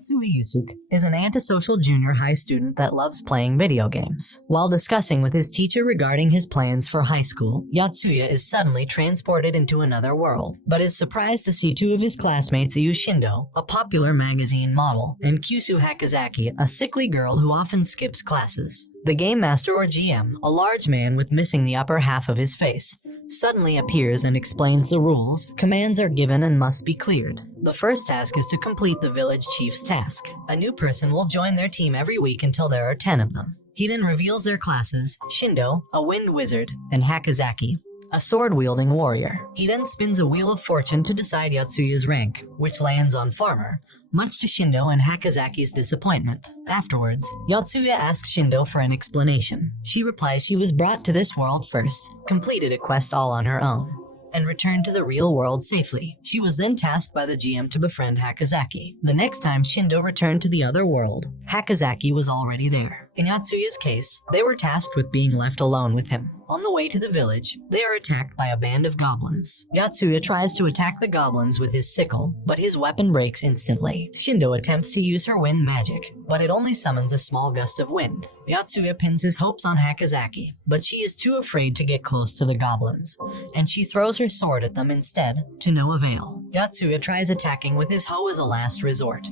Yuusuke is an antisocial junior high student that loves playing video games. While discussing with his teacher regarding his plans for high school, Yotsuya is suddenly transported into another world, but is surprised to see two of his classmates, Shindo, a popular magazine model, and Kusue Hakozaki, a sickly girl who often skips classes. The Game Master or GM, a large man with missing the upper half of his face, suddenly appears and explains the rules. Commands are given and must be cleared. The first task is to complete the village chief's task. A new person will join their team every week until there are 10 of them. He then reveals their classes: Shindo, a wind wizard, and Hakozaki, a sword-wielding warrior. He then spins a wheel of fortune to decide Yotsuya's rank, which lands on farmer, much to Shindo and Hakozaki's disappointment. Afterwards, Yotsuya asks Shindo for an explanation. She replies she was brought to this world first, completed a quest all on her own, and returned to the real world safely. She was then tasked by the GM to befriend Hakozaki. The next time Shindo returned to the other world, Hakozaki was already there. In Yotsuya's case, they were tasked with being left alone with him. On the way to the village, they are attacked by a band of goblins. Yotsuya tries to attack the goblins with his sickle, but his weapon breaks instantly. Shindo attempts to use her wind magic, but it only summons a small gust of wind. Yotsuya pins his hopes on Hakozaki, but she is too afraid to get close to the goblins, and she throws her sword at them instead, to no avail. Yotsuya tries attacking with his hoe as a last resort,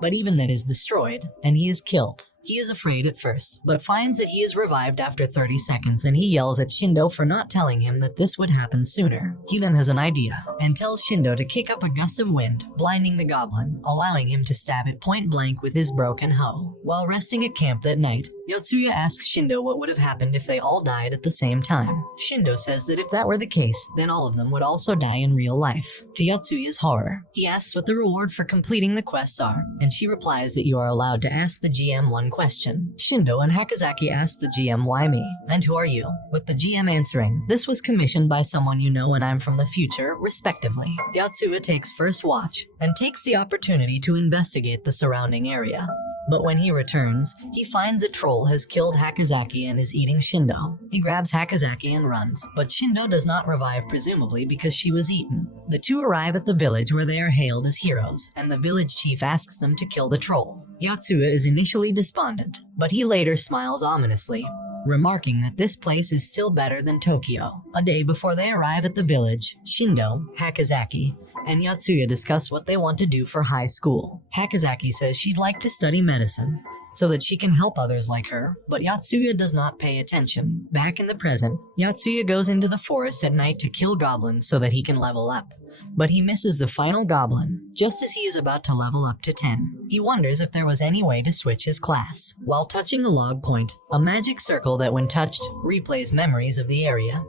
but even that is destroyed, and he is killed. He is afraid at first, but finds that he is revived after 30 seconds, and he yells at Shindo for not telling him that this would happen sooner. He then has an idea, and tells Shindo to kick up a gust of wind, blinding the goblin, allowing him to stab it point blank with his broken hoe. While resting at camp that night, Yotsuya asks Shindo what would have happened if they all died at the same time. Shindo says that if that were the case, then all of them would also die in real life. To Yotsuya's horror, he asks what the reward for completing the quests are, and she replies that you are allowed to ask the GM one question. Shindo and Hakozaki ask the GM, "Why me? And who are you?" With the GM answering, "This was commissioned by someone you know and I'm from the future," respectively. Yotsuya takes first watch and takes the opportunity to investigate the surrounding area. But when he returns, he finds a troll has killed Hakozaki and is eating Shindo. He grabs Hakozaki and runs, but Shindo does not revive, presumably because she was eaten. The two arrive at the village where they are hailed as heroes, and the village chief asks them to kill the troll. Yotsuya is initially despondent, but he later smiles ominously, remarking that this place is still better than Tokyo. A day before they arrive at the village, Shindo, Hakozaki, and Yotsuya discuss what they want to do for high school. Hakozaki says she'd like to study medicine, so that she can help others like her, but Yotsuya does not pay attention. Back in the present, Yotsuya goes into the forest at night to kill goblins so that he can level up. But he misses the final goblin, just as he is about to level up to 10. He wonders if there was any way to switch his class. While touching a log point, a magic circle that when touched, replays memories of the area,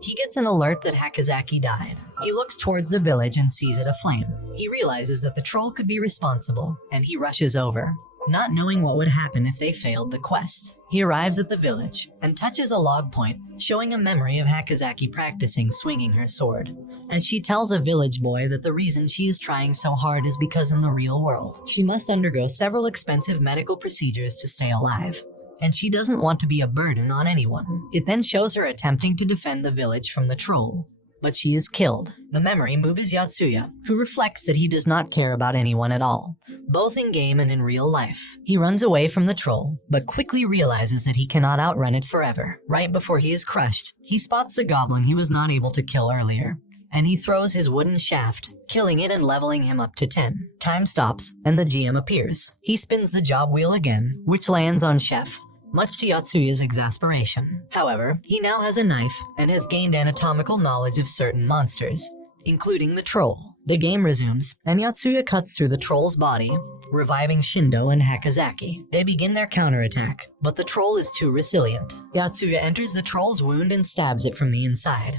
he gets an alert that Hakozaki died. He looks towards the village and sees it aflame. He realizes that the troll could be responsible, and he rushes over, not knowing what would happen if they failed the quest. He arrives at the village and touches a log point, showing a memory of Hakozaki practicing swinging her sword, as she tells a village boy that the reason she is trying so hard is because in the real world, she must undergo several expensive medical procedures to stay alive, and she doesn't want to be a burden on anyone. It then shows her attempting to defend the village from the troll, but she is killed. The memory moves Yotsuya, who reflects that he does not care about anyone at all, both in game and in real life. He runs away from the troll, but quickly realizes that he cannot outrun it forever. Right before he is crushed, he spots the goblin he was not able to kill earlier, and he throws his wooden shaft, killing it and leveling him up to 10. Time stops, and the GM appears. He spins the job wheel again, which lands on Chef, much to Yotsuya's exasperation. However, he now has a knife and has gained anatomical knowledge of certain monsters, including the troll. The game resumes, and Yotsuya cuts through the troll's body, reviving Shindo and Hakozaki. They begin their counterattack, but the troll is too resilient. Yotsuya enters the troll's wound and stabs it from the inside,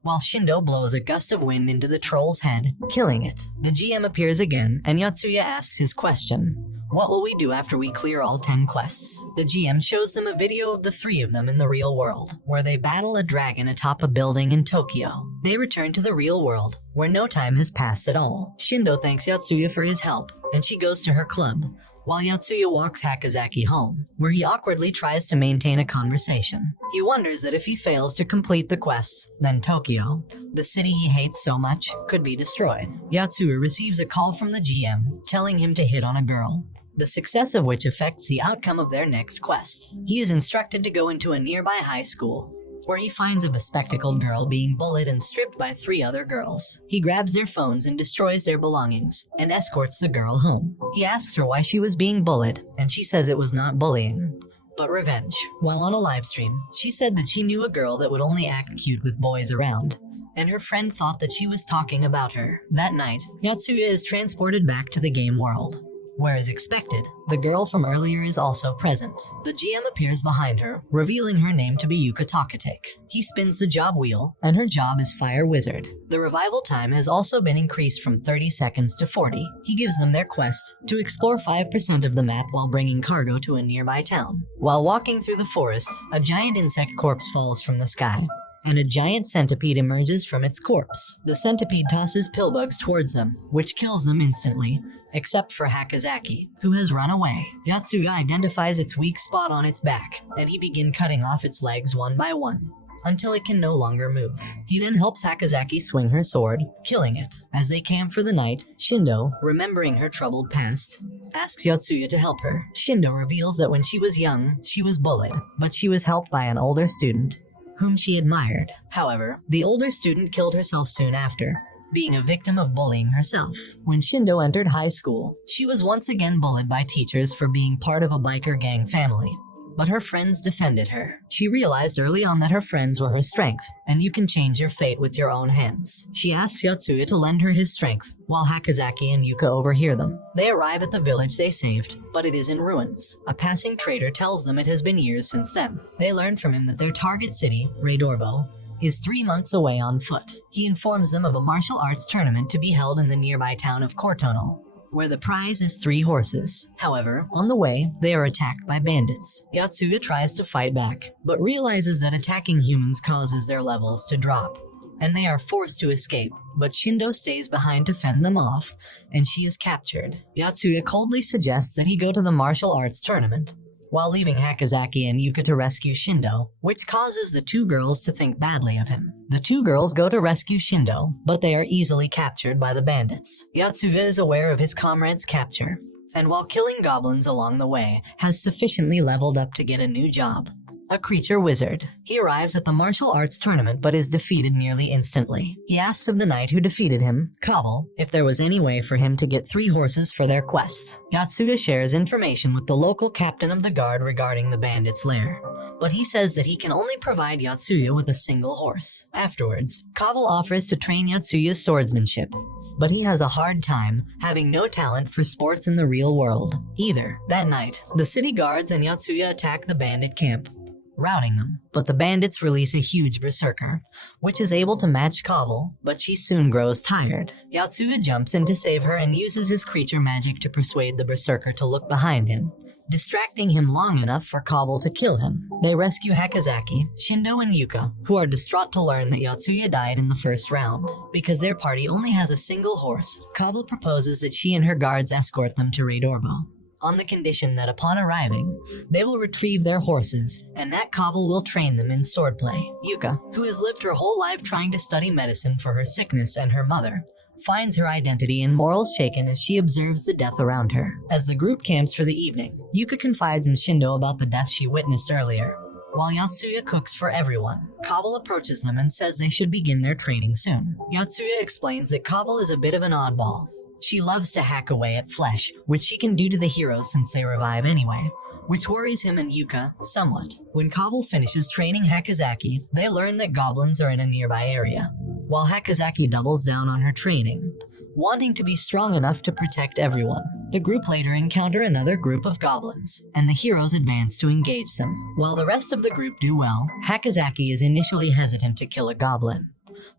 while Shindo blows a gust of wind into the troll's head, killing it. The GM appears again, and Yotsuya asks his question: "What will we do after we clear all 10 quests?" The GM shows them a video of the 3 of them in the real world, where they battle a dragon atop a building in Tokyo. They return to the real world, where no time has passed at all. Shindo thanks Yotsuya for his help, and she goes to her club, while Yotsuya walks Hakozaki home, where he awkwardly tries to maintain a conversation. He wonders that if he fails to complete the quests, then Tokyo, the city he hates so much, could be destroyed. Yotsuya receives a call from the GM, telling him to hit on a girl, the success of which affects the outcome of their next quest. He is instructed to go into a nearby high school, where he finds a bespectacled girl being bullied and stripped by 3 other girls. He grabs their phones and destroys their belongings, and escorts the girl home. He asks her why she was being bullied, and she says it was not bullying, but revenge. While on a livestream, she said that she knew a girl that would only act cute with boys around, and her friend thought that she was talking about her. That night, Yotsuya is transported back to the game world, where, as expected, the girl from earlier is also present. The GM appears behind her, revealing her name to be Yuka Takatek. He spins the job wheel, and her job is Fire Wizard. The revival time has also been increased from 30 seconds to 40. He gives them their quest to explore 5% of the map while bringing cargo to a nearby town. While walking through the forest, a giant insect corpse falls from the sky, and a giant centipede emerges from its corpse. The centipede tosses pillbugs towards them, which kills them instantly, except for Hakozaki, who has run away. Yotsuya identifies its weak spot on its back, and he begins cutting off its legs one by one, until it can no longer move. He then helps Hakozaki swing her sword, killing it. As they camp for the night, Shindo, remembering her troubled past, asks Yotsuya to help her. Shindo reveals that when she was young, she was bullied, but she was helped by an older student, whom she admired. However, the older student killed herself soon after, being a victim of bullying herself. When Shindo entered high school, she was once again bullied by teachers for being part of a biker gang family, but her friends defended her. She realized early on that her friends were her strength, and you can change your fate with your own hands. She asks Yotsuya to lend her his strength, while Hakozaki and Yuka overhear them. They arrive at the village they saved, but it is in ruins. A passing trader tells them it has been years since then. They learn from him that their target city, Reidorbo, is 3 months away on foot. He informs them of a martial arts tournament to be held in the nearby town of Cortono, where the prize is 3 horses. However, on the way, they are attacked by bandits. Yotsuya tries to fight back, but realizes that attacking humans causes their levels to drop, and they are forced to escape, but Shindo stays behind to fend them off, and she is captured. Yotsuya coldly suggests that he go to the martial arts tournament, while leaving Hakozaki and Yuka to rescue Shindo, which causes the 2 girls to think badly of him. The 2 girls go to rescue Shindo, but they are easily captured by the bandits. Yotsuya is aware of his comrade's capture, and while killing goblins along the way, has sufficiently leveled up to get a new job, a creature wizard. He arrives at the martial arts tournament but is defeated nearly instantly. He asks of the knight who defeated him, Kabul, if there was any way for him to get 3 horses for their quest. Yotsuya shares information with the local captain of the guard regarding the bandits' lair, but he says that he can only provide Yotsuya with a single horse. Afterwards, Kabul offers to train Yotsuya's swordsmanship, but he has a hard time, having no talent for sports in the real world either. That night, the city guards and Yotsuya attack the bandit camp, routing them, but the bandits release a huge berserker, which is able to match Kabul, but she soon grows tired. Yotsuya jumps in to save her and uses his creature magic to persuade the berserker to look behind him, distracting him long enough for Kabul to kill him. They rescue Hakozaki, Shindo, and Yuka, who are distraught to learn that Yotsuya died in the first round. Because their party only has a single horse, Kabul proposes that she and her guards escort them to Reidorbo, on the condition that upon arriving, they will retrieve their horses, and that Kabul will train them in swordplay. Yuka, who has lived her whole life trying to study medicine for her sickness and her mother, finds her identity and morals shaken as she observes the death around her. As the group camps for the evening, Yuka confides in Shindo about the death she witnessed earlier, while Yotsuya cooks for everyone. Kabul approaches them and says they should begin their training soon. Yotsuya explains that Kabul is a bit of an oddball. She loves to hack away at flesh, which she can do to the heroes since they revive anyway, which worries him and Yuka somewhat. When Kabul finishes training Hakozaki, they learn that goblins are in a nearby area, while Hakozaki doubles down on her training, wanting to be strong enough to protect everyone. The group later encounter another group of goblins, and the heroes advance to engage them. While the rest of the group do well, Hakozaki is initially hesitant to kill a goblin,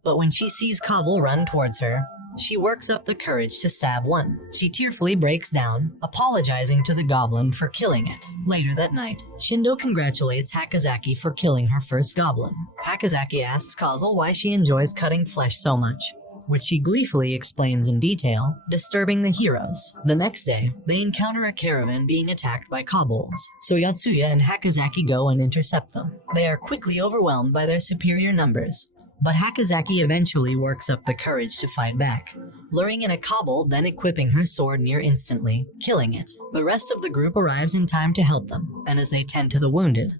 but when she sees Kabul run towards her, she works up the courage to stab one. She tearfully breaks down, apologizing to the goblin for killing it. Later that night, Shindo congratulates Hakozaki for killing her first goblin. Hakozaki asks Kazel why she enjoys cutting flesh so much, which she gleefully explains in detail, disturbing the heroes. The next day, they encounter a caravan being attacked by kobolds, so Yotsuya and Hakozaki go and intercept them. They are quickly overwhelmed by their superior numbers, but Hakozaki eventually works up the courage to fight back, luring in a kobold, then equipping her sword near instantly, killing it. The rest of the group arrives in time to help them, and as they tend to the wounded,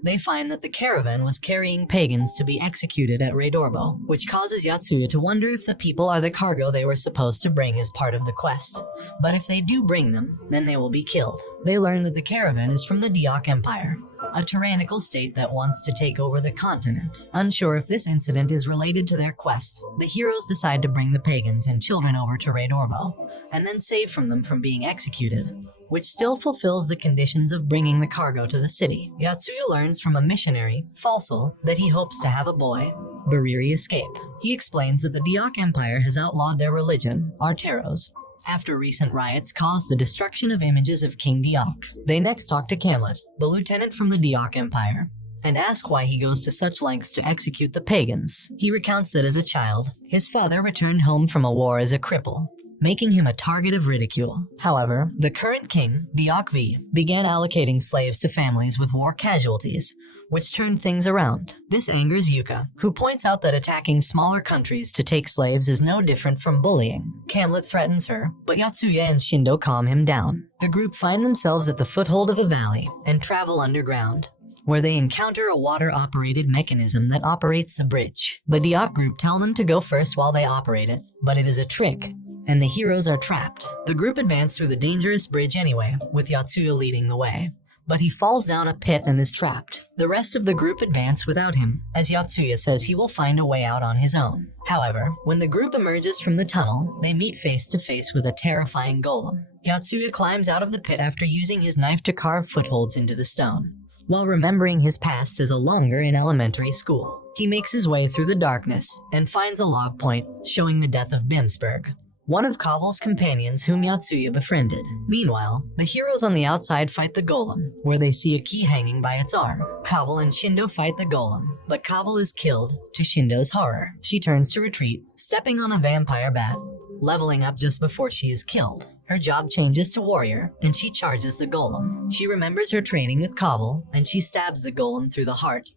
they find that the caravan was carrying pagans to be executed at Reidorbo, which causes Yotsuya to wonder if the people are the cargo they were supposed to bring as part of the quest. But if they do bring them, then they will be killed. They learn that the caravan is from the Deok Empire, a tyrannical state that wants to take over the continent. Unsure if this incident is related to their quest, the heroes decide to bring the pagans and children over to Reidorbo, and then save them from being executed, which still fulfills the conditions of bringing the cargo to the city. Yotsuya learns from a missionary, Falsel, that he hopes to have a boy, Bariri, escape. He explains that the Deok Empire has outlawed their religion, Arteros, after recent riots caused the destruction of images of King Deok. They next talk to Camlet, the lieutenant from the Deok Empire, and ask why he goes to such lengths to execute the pagans. He recounts that as a child, his father returned home from a war as a cripple, making him a target of ridicule. However, the current king, Deok V, began allocating slaves to families with war casualties, which turned things around. This angers Yuka, who points out that attacking smaller countries to take slaves is no different from bullying. Camlet threatens her, but Yotsuya and Shindo calm him down. The group find themselves at the foothold of a valley and travel underground, where they encounter a water-operated mechanism that operates the bridge. The Deok group tell them to go first while they operate it, but it is a trick, and the heroes are trapped. The group advance through the dangerous bridge anyway, with Yotsuya leading the way, but he falls down a pit and is trapped. The rest of the group advance without him, as Yotsuya says he will find a way out on his own. However, when the group emerges from the tunnel, they meet face to face with a terrifying golem. Yotsuya climbs out of the pit after using his knife to carve footholds into the stone, while remembering his past as a longer in elementary school. He makes his way through the darkness and finds a log point showing the death of Bimsberg, one of Kaval's companions whom Yotsuya befriended. Meanwhile, the heroes on the outside fight the golem, where they see a key hanging by its arm. Kaval and Shindo fight the golem, but Kaval is killed, to Shindo's horror. She turns to retreat, stepping on a vampire bat, leveling up just before she is killed. Her job changes to warrior, and she charges the golem. She remembers her training with Kaval, and she stabs the golem through the heart,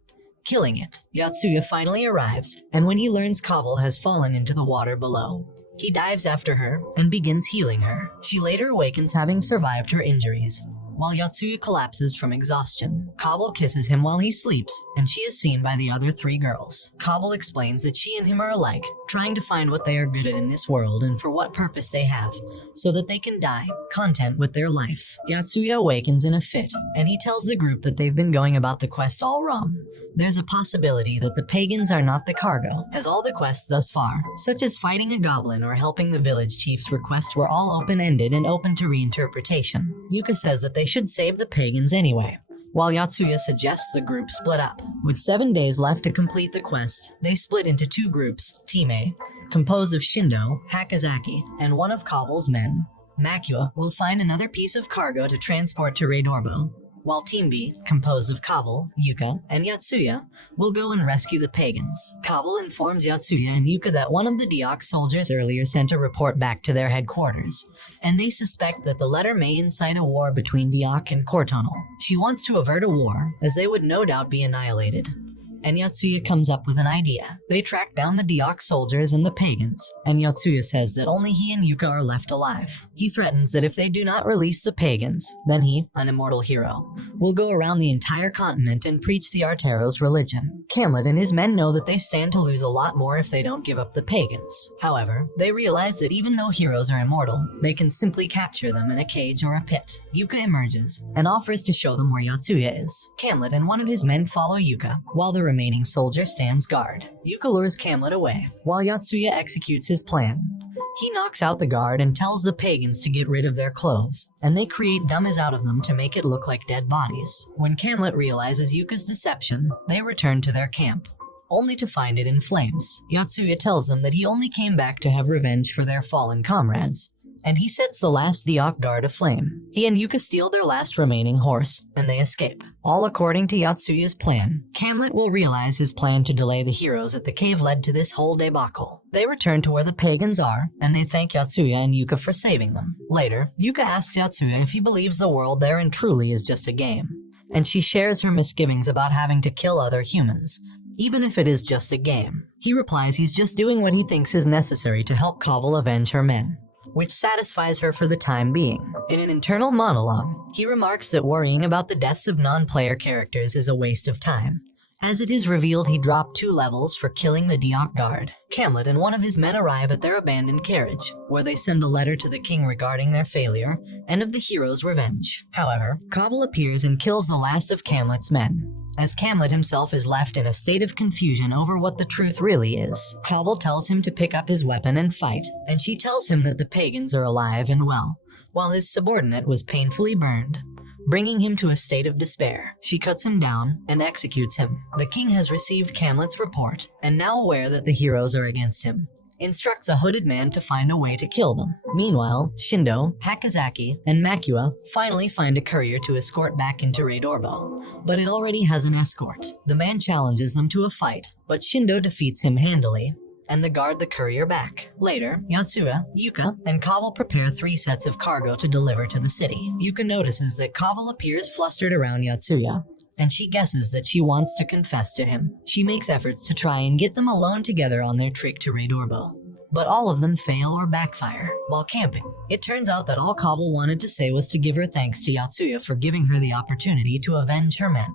killing it. Yotsuya finally arrives, and when he learns Kaval has fallen into the water below, he dives after her and begins healing her. She later awakens having survived her injuries, while Yotsuya collapses from exhaustion. Kaval kisses him while he sleeps, and she is seen by the other three girls. Kaval explains that she and him are alike, trying to find what they are good at in this world and for what purpose they have, so that they can die, content with their life. Yotsuya awakens in a fit, and he tells the group that they've been going about the quest all wrong. There's a possibility that the pagans are not the cargo, as all the quests thus far, such as fighting a goblin or helping the village chief's requests, were all open-ended and open to reinterpretation. Yuka says that they should save the pagans anyway, while Yotsuya suggests the group split up. With 7 days left to complete the quest, they split into two groups, Team A, composed of Shindo, Hakozaki, and one of Kaval's men. Makua will find another piece of cargo to transport to Reidorbo, while Team B, composed of Kaval, Yuka, and Yotsuya, will go and rescue the pagans. Kaval informs Yotsuya and Yuka that one of the Deok soldiers earlier sent a report back to their headquarters, and they suspect that the letter may incite a war between Deok and Cortonal. She wants to avert a war, as they would no doubt be annihilated, and Yotsuya comes up with an idea. They track down the Deok soldiers and the pagans, and Yotsuya says that only he and Yuka are left alive. He threatens that if they do not release the pagans, then he, an immortal hero, will go around the entire continent and preach the Arteros religion. Camlet and his men know that they stand to lose a lot more if they don't give up the pagans. However, they realize that even though heroes are immortal, they can simply capture them in a cage or a pit. Yuka emerges and offers to show them where Yotsuya is. Camlet and one of his men follow Yuka, while the remaining soldier stands guard. Yuka lures Camlet away, while Yotsuya executes his plan. He knocks out the guard and tells the pagans to get rid of their clothes, and they create dummies out of them to make it look like dead bodies. When Camlet realizes Yuka's deception, they return to their camp, only to find it in flames. Yotsuya tells them that he only came back to have revenge for their fallen comrades, and he sets the last Deok guard aflame. He and Yuka steal their last remaining horse, and they escape. All according to Yotsuya's plan. Camlet will realize his plan to delay the heroes at the cave led to this whole debacle. They return to where the pagans are, and they thank Yotsuya and Yuka for saving them. Later, Yuka asks Yotsuya if he believes the world therein truly is just a game, and she shares her misgivings about having to kill other humans, even if it is just a game. He replies he's just doing what he thinks is necessary to help Kaval avenge her men, which satisfies her for the time being. In an internal monologue, he remarks that worrying about the deaths of non-player characters is a waste of time, as it is revealed he dropped 2 levels for killing the Deok guard. Camlet and one of his men arrive at their abandoned carriage, where they send a letter to the king regarding their failure and of the hero's revenge. However, Kaval appears and kills the last of Camlet's men, as Camlet himself is left in a state of confusion over what the truth really is. Kaval tells him to pick up his weapon and fight, and she tells him that the pagans are alive and well, while his subordinate was painfully burned, bringing him to a state of despair. She cuts him down and executes him. The king has received Camlet's report, and now aware that the heroes are against him, instructs a hooded man to find a way to kill them. Meanwhile, Shindo, Hakozaki, and Makua finally find a courier to escort back into Reidorbo, but it already has an escort. The man challenges them to a fight, but Shindo defeats him handily, and they guard the courier back. Later, Yotsuya, Yuka, and Kaval prepare 3 sets of cargo to deliver to the city. Yuka notices that Kaval appears flustered around Yotsuya, and she guesses that she wants to confess to him. She makes efforts to try and get them alone together on their trek to Reidorbo, but all of them fail or backfire. While camping, it turns out that all Kaval wanted to say was to give her thanks to Yotsuya for giving her the opportunity to avenge her men.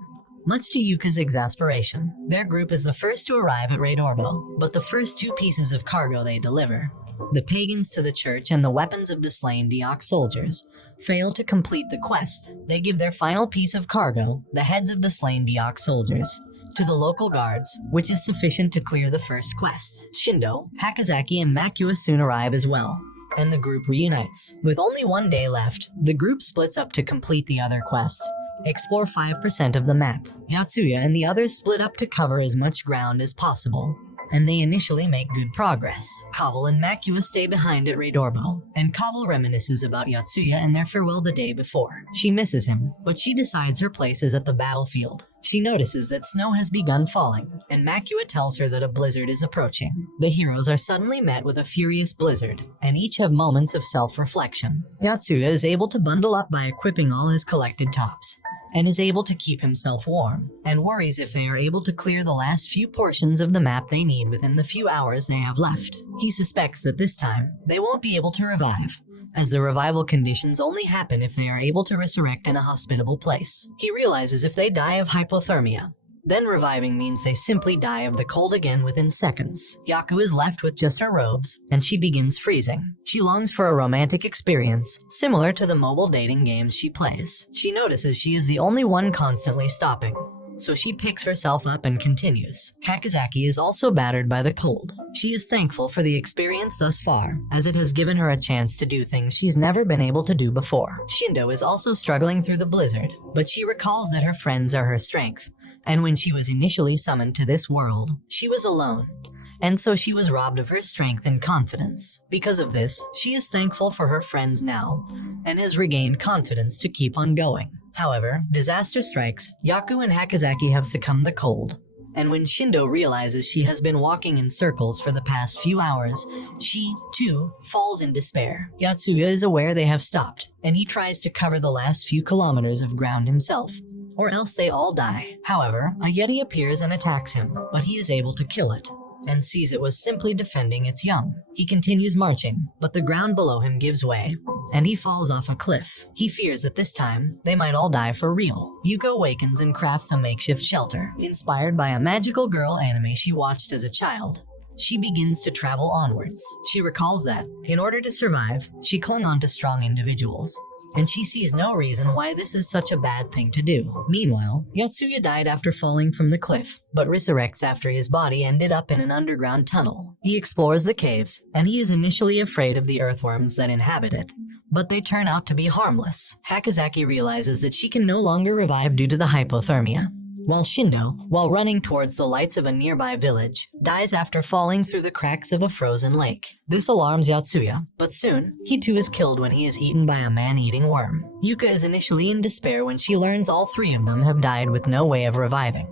Much to Yuka's exasperation, their group is the first to arrive at Reidorbo, but the first 2 pieces of cargo they deliver, the pagans to the church and the weapons of the slain Deok soldiers, fail to complete the quest. They give their final piece of cargo, the heads of the slain Deok soldiers, to the local guards, which is sufficient to clear the first quest. Shindo, Hakozaki, and Makua soon arrive as well, and the group reunites. With only 1 day left, the group splits up to complete the other quest. Explore 5% of the map. Yotsuya and the others split up to cover as much ground as possible, and they initially make good progress. Kaval and Makua stay behind at Reidorbo, and Kaval reminisces about Yotsuya and their farewell the day before. She misses him, but she decides her place is at the battlefield. She notices that snow has begun falling, and Makua tells her that a blizzard is approaching. The heroes are suddenly met with a furious blizzard, and each have moments of self-reflection. Yotsuya is able to bundle up by equipping all his collected tops, and is able to keep himself warm, and worries if they are able to clear the last few portions of the map they need within the few hours they have left. He suspects that this time, they won't be able to revive, as the revival conditions only happen if they are able to resurrect in a hospitable place. He realizes if they die of hypothermia, then reviving means they simply die of the cold again within seconds. Yaku is left with just her robes, and she begins freezing. She longs for a romantic experience, similar to the mobile dating games she plays. She notices she is the only one constantly stopping, so she picks herself up and continues. Hakozaki is also battered by the cold. She is thankful for the experience thus far, as it has given her a chance to do things she's never been able to do before. Shindo is also struggling through the blizzard, but she recalls that her friends are her strength, and when she was initially summoned to this world, she was alone, and so she was robbed of her strength and confidence. Because of this, she is thankful for her friends now, and has regained confidence to keep on going. However, disaster strikes. Yaku and Hakozaki have succumbed to the cold, and when Shindo realizes she has been walking in circles for the past few hours, she, too, falls in despair. Yotsuya is aware they have stopped, and he tries to cover the last few kilometers of ground himself, or else they all die. However, a Yeti appears and attacks him, but he is able to kill it, and sees it was simply defending its young. He continues marching, but the ground below him gives way, and he falls off a cliff. He fears that this time, they might all die for real. Yuko awakens and crafts a makeshift shelter, inspired by a magical girl anime she watched as a child. She begins to travel onwards. She recalls that, in order to survive, she clung on to strong individuals, and she sees no reason why this is such a bad thing to do. Meanwhile, Yotsuya died after falling from the cliff, but resurrects after his body ended up in an underground tunnel. He explores the caves, and he is initially afraid of the earthworms that inhabit it, but they turn out to be harmless. Hakozaki realizes that she can no longer revive due to the hypothermia, while Shindo, while running towards the lights of a nearby village, dies after falling through the cracks of a frozen lake. This alarms Yotsuya, but soon, he too is killed when he is eaten by a man-eating worm. Yuka is initially in despair when she learns all three of them have died with no way of reviving.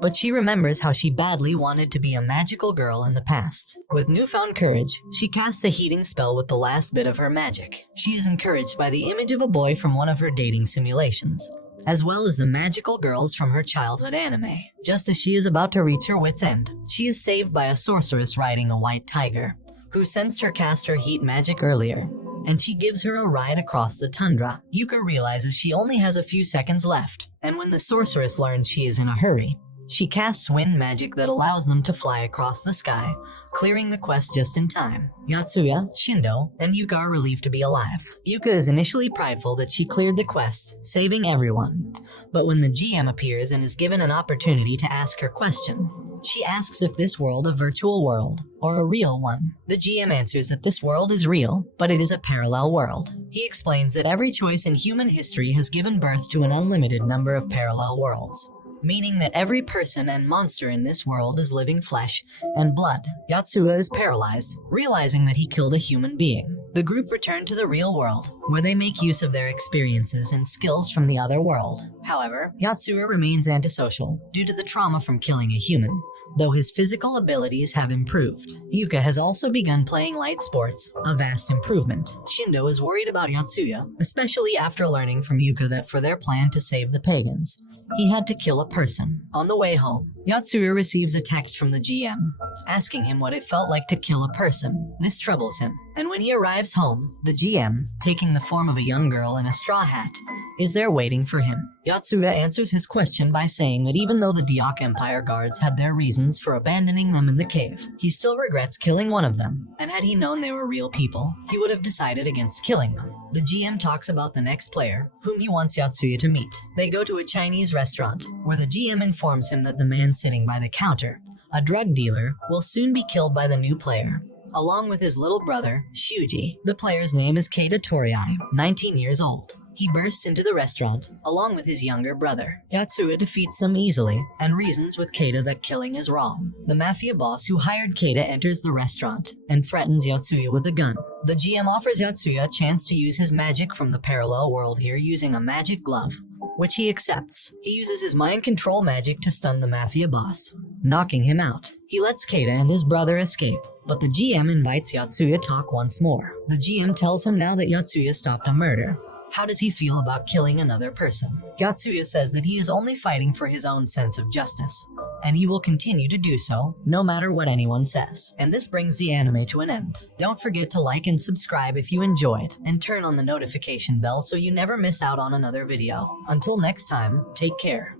But she remembers how she badly wanted to be a magical girl in the past. With newfound courage, she casts a heating spell with the last bit of her magic. She is encouraged by the image of a boy from one of her dating simulations, as well as the magical girls from her childhood anime. Just as she is about to reach her wit's end, she is saved by a sorceress riding a white tiger, who sensed her cast her heat magic earlier, and she gives her a ride across the tundra. Yuka realizes she only has a few seconds left, and when the sorceress learns she is in a hurry, she casts wind magic that allows them to fly across the sky, clearing the quest just in time. Yotsuya, Shindo, and Yuka are relieved to be alive. Yuka is initially prideful that she cleared the quest, saving everyone. But when the GM appears and is given an opportunity to ask her question, she asks if this world a virtual world or a real one. The GM answers that this world is real, but it is a parallel world. He explains that every choice in human history has given birth to an unlimited number of parallel worlds, meaning that every person and monster in this world is living flesh and blood. Yotsuya is paralyzed, realizing that he killed a human being. The group return to the real world, where they make use of their experiences and skills from the other world. However, Yotsuya remains antisocial due to the trauma from killing a human, though his physical abilities have improved. Yuka has also begun playing light sports, a vast improvement. Shindo is worried about Yotsuya, especially after learning from Yuka that for their plan to save the pagans, he had to kill a person. On the way home, Yotsuya receives a text from the GM, asking him what it felt like to kill a person. This troubles him, and when he arrives home, the GM, taking the form of a young girl in a straw hat, is there waiting for him. Yotsuya answers his question by saying that even though the Deok Empire guards had their reasons for abandoning them in the cave, he still regrets killing one of them, and had he known they were real people, he would have decided against killing them. The GM talks about the next player, whom he wants Yotsuya to meet. They go to a Chinese restaurant, where the GM informs him that the man sitting by the counter, a drug dealer, will soon be killed by the new player, along with his little brother, Shuji. The player's name is Keita Toriai, 19 years old. He bursts into the restaurant, along with his younger brother. Yotsuya defeats them easily, and reasons with Keita that killing is wrong. The mafia boss who hired Keita enters the restaurant, and threatens Yotsuya with a gun. The GM offers Yotsuya a chance to use his magic from the parallel world here using a magic glove, which he accepts. He uses his mind control magic to stun the mafia boss, knocking him out. He lets Keita and his brother escape, but the GM invites Yotsuya to talk once more. The GM tells him now that Yotsuya stopped a murder, how does he feel about killing another person? Yotsuya says that he is only fighting for his own sense of justice, and he will continue to do so, no matter what anyone says. And this brings the anime to an end. Don't forget to like and subscribe if you enjoyed, and turn on the notification bell so you never miss out on another video. Until next time, take care.